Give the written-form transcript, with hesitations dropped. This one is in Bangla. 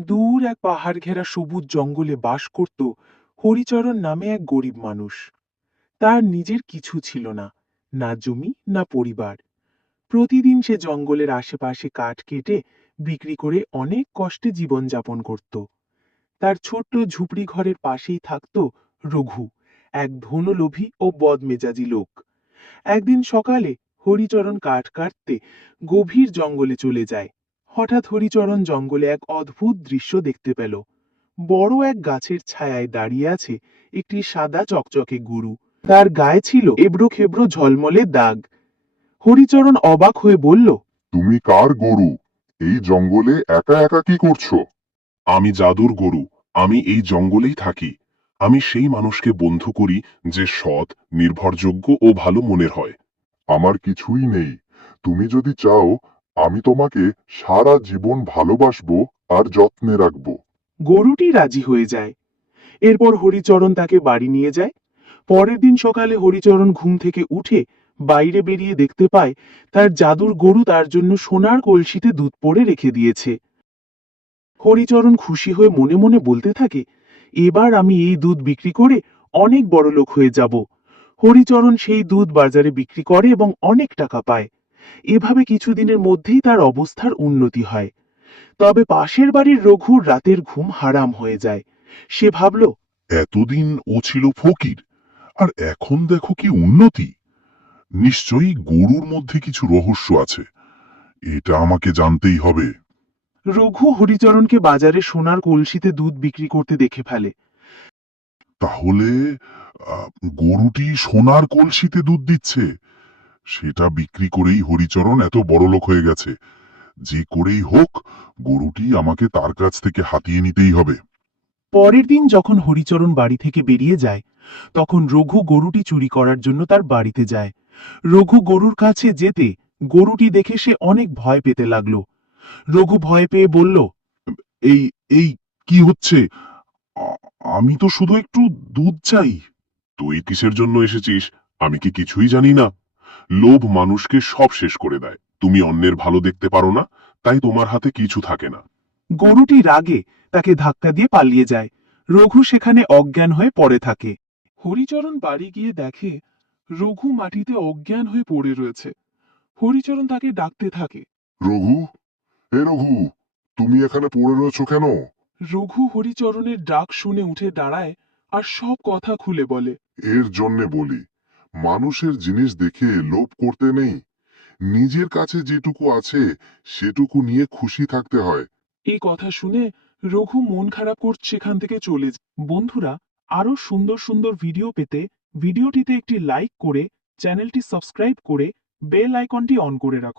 দূর এক পাহাড় ঘেরা সবুজ জঙ্গলে বাস করত হরিচরণ নামে এক গরিব মানুষ। তার নিজের কিছু ছিল না, না জমি না পরিবার। প্রতিদিন সে জঙ্গলের আশেপাশে কাঠ কেটে বিক্রি করে অনেক কষ্টে জীবনযাপন করত। তার ছোট্ট ঝুপড়ি ঘরের পাশেই থাকত রঘু, এক ধনলোভী ও বদমেজাজি লোক। একদিন সকালে হরিচরণ কাঠ কাটতে গভীর জঙ্গলে চলে যায়। হঠাৎ হরিচরণ জঙ্গলে এক অদ্ভুত দৃশ্য দেখতে পেল। বড় এক গাছের ছায়ায় দাঁড়িয়ে আছে একটি সাদা চকচকে গরু। তার গায়ে ছিল এবড়ো খেবড়ো ঝলমলে দাগ। হরিচরণ অবাক হয়ে বলল, তুমি কার গরু? এই জঙ্গলে একা একা কি করছো? আমি জাদুর গরু। আমি এই জঙ্গলেই থাকি। আমি সেই মানুষকে বন্ধু করি যে সৎ, নির্ভরযোগ্য ও ভালো মনের হয়। আমার কিছুই নেই। তুমি যদি চাও, আমি তোমাকে সারা জীবন ভালোবাসবো আর যত্নে রাখবো। গরুটি রাজি হয়ে যায়। এরপর হরিচরণ তাকে বাড়ি নিয়ে যায়। পরের দিন সকালে হরিচরণ ঘুম থেকে উঠে বাইরে বেরিয়ে দেখতে পায় তার জাদুর গরু তার জন্য সোনার কলসিতে দুধ পড়ে রেখে দিয়েছে। হরিচরণ খুশি হয়ে মনে মনে বলতে থাকে, এবার আমি এই দুধ বিক্রি করে অনেক বড় লোক হয়ে যাব। হরিচরণ সেই দুধ বাজারে বিক্রি করে এবং অনেক টাকা পায়। এভাবে কিছুদিনের মধ্যেই তার অবস্থার উন্নতি হয়। তবে পাশের বাড়ির রঘুর রাতের ঘুম হারাম হয়ে যায়। সে ভাবল, এতদিন ও ছিল ফকির, আর এখন দেখো কি উন্নতি। নিশ্চয়ই গরুর মধ্যে কিছু রহস্য আছে। এটা আমাকে জানতেই হবে। রঘু হরিচরণকে বাজারে সোনার কলসিতে দুধ বিক্রি করতে দেখে ফেলে। তাহলে আহ, গরুটি সোনার কলসিতে দুধ দিচ্ছে। সেটা বিক্রি করেই হরিচরণ এত বড়লোক হয়ে গেছে। যে করেই হোক, গরুটি আমাকে তার কাছ থেকে হাতিয়ে নিতেই হবে। পরের দিন যখন হরিচরণ বাড়ি থেকে বেরিয়ে যায়, তখন রঘু গরুটি চুরি করার জন্য তার বাড়িতে যায়। রঘু গরুর কাছে যেতে গরুটি দেখে সে অনেক ভয় পেতে লাগলো। রঘু ভয় পেয়ে বলল, এই এই কি হচ্ছে? আ- আমি তো শুধু একটু দুধ চাই। তুই কিসের জন্য এসেছিস? আমি কি কিছুই জানি না? লোভ মানুষকে সব শেষ করে দেয়। তুমি অন্যের ভালো দেখতে পারো না, তাই তোমার হাতে কিছু থাকে না। গরুটি রাগে তাকে ধাক্কা দিয়ে পালিয়ে যায়। রঘু সেখানে অজ্ঞান হয়ে পড়ে থাকে। হরিচরণ বাড়ি গিয়ে দেখে রঘু মাটিতে অজ্ঞান হয়ে পড়ে রয়েছে। হরিচরণ তাকে ডাকতে থাকে। রঘু, হে রঘু, তুমি এখানে পড়ে রয়েছো কেন? রঘু হরিচরণের ডাক শুনে উঠে দাঁড়ায় আর সব কথা খুলে বলে। এর জন্যে বলি, মানুষের জিনিস দেখে লোভ করতে নেই। নিজের কাছে যেটুকু আছে সেটুকু নিয়ে খুশি থাকতে হয়। এই কথা শুনে রঘু মন খারাপ করে সেখান থেকে চলে যায়। বন্ধুরা, আরো সুন্দর সুন্দর ভিডিও পেতে ভিডিওটিতে একটি লাইক করে চ্যানেলটি সাবস্ক্রাইব করে বেল আইকনটি অন করে রাখুন।